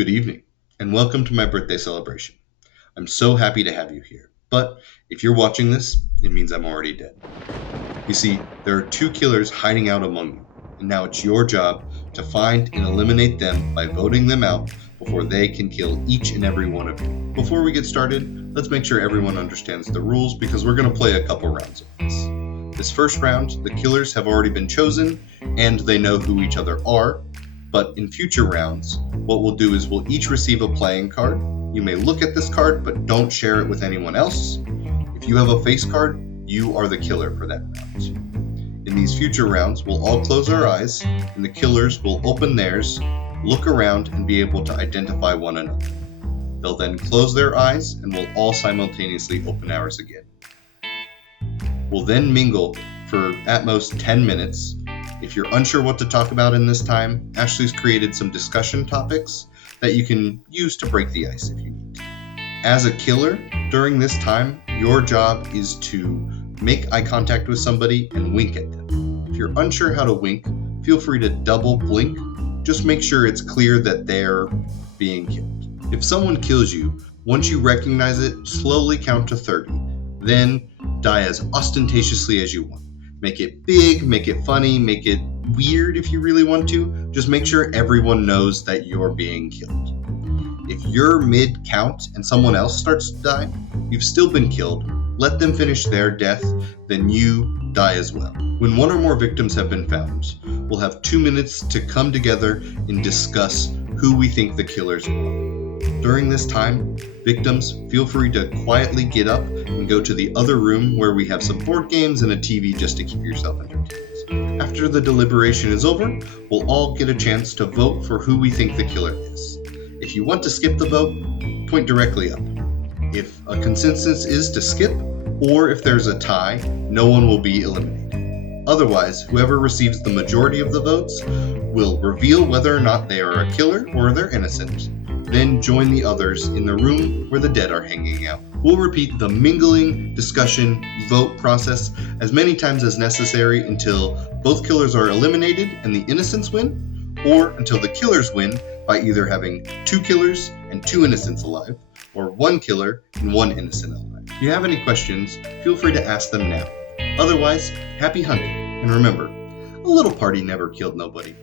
Good evening, and welcome to my birthday celebration. I'm so happy to have you here, but if you're watching this, it means I'm already dead. You see, there are two killers hiding out among you, and now it's your job to find and eliminate them by voting them out before they can kill each and every one of you. Before we get started, let's make sure everyone understands the rules because we're going to play a couple rounds of this. This first round, the killers have already been chosen, and they know who each other are. But in future rounds, what we'll do is we'll each receive a playing card. You may look at this card, but don't share it with anyone else. If you have a face card, you are the killer for that round. In these future rounds, we'll all close our eyes, and the killers will open theirs, look around, and be able to identify one another. They'll then close their eyes, and we'll all simultaneously open ours again. We'll then mingle for at most 10 minutes. If you're unsure what to talk about in this time, Ashley's created some discussion topics that you can use to break the ice if you need to. As a killer, during this time, your job is to make eye contact with somebody and wink at them. If you're unsure how to wink, feel free to double blink. Just make sure it's clear that they're being killed. If someone kills you, once you recognize it, slowly count to 30. Then die as ostentatiously as you want. Make it big, make it funny, make it weird if you really want to. Just make sure everyone knows that you're being killed. If you're mid-count and someone else starts to die, you've still been killed. Let them finish their death, then you die as well. When one or more victims have been found, we'll have 2 minutes to come together and discuss who we think the killers are. During this time, victims, feel free to quietly get up and go to the other room where we have some board games and a TV just to keep yourself entertained. After the deliberation is over, we'll all get a chance to vote for who we think the killer is. If you want to skip the vote, point directly up. If a consensus is to skip, or if there's a tie, no one will be eliminated. Otherwise, whoever receives the majority of the votes will reveal whether or not they are a killer or they're innocent. Then join the others in the room where the dead are hanging out. We'll repeat the mingling, discussion, vote process as many times as necessary until both killers are eliminated and the innocents win, or until the killers win by either having 2 killers and 2 innocents alive, or 1 killer and 1 innocent alive. If you have any questions, feel free to ask them now. Otherwise, happy hunting, and remember, a little party never killed nobody.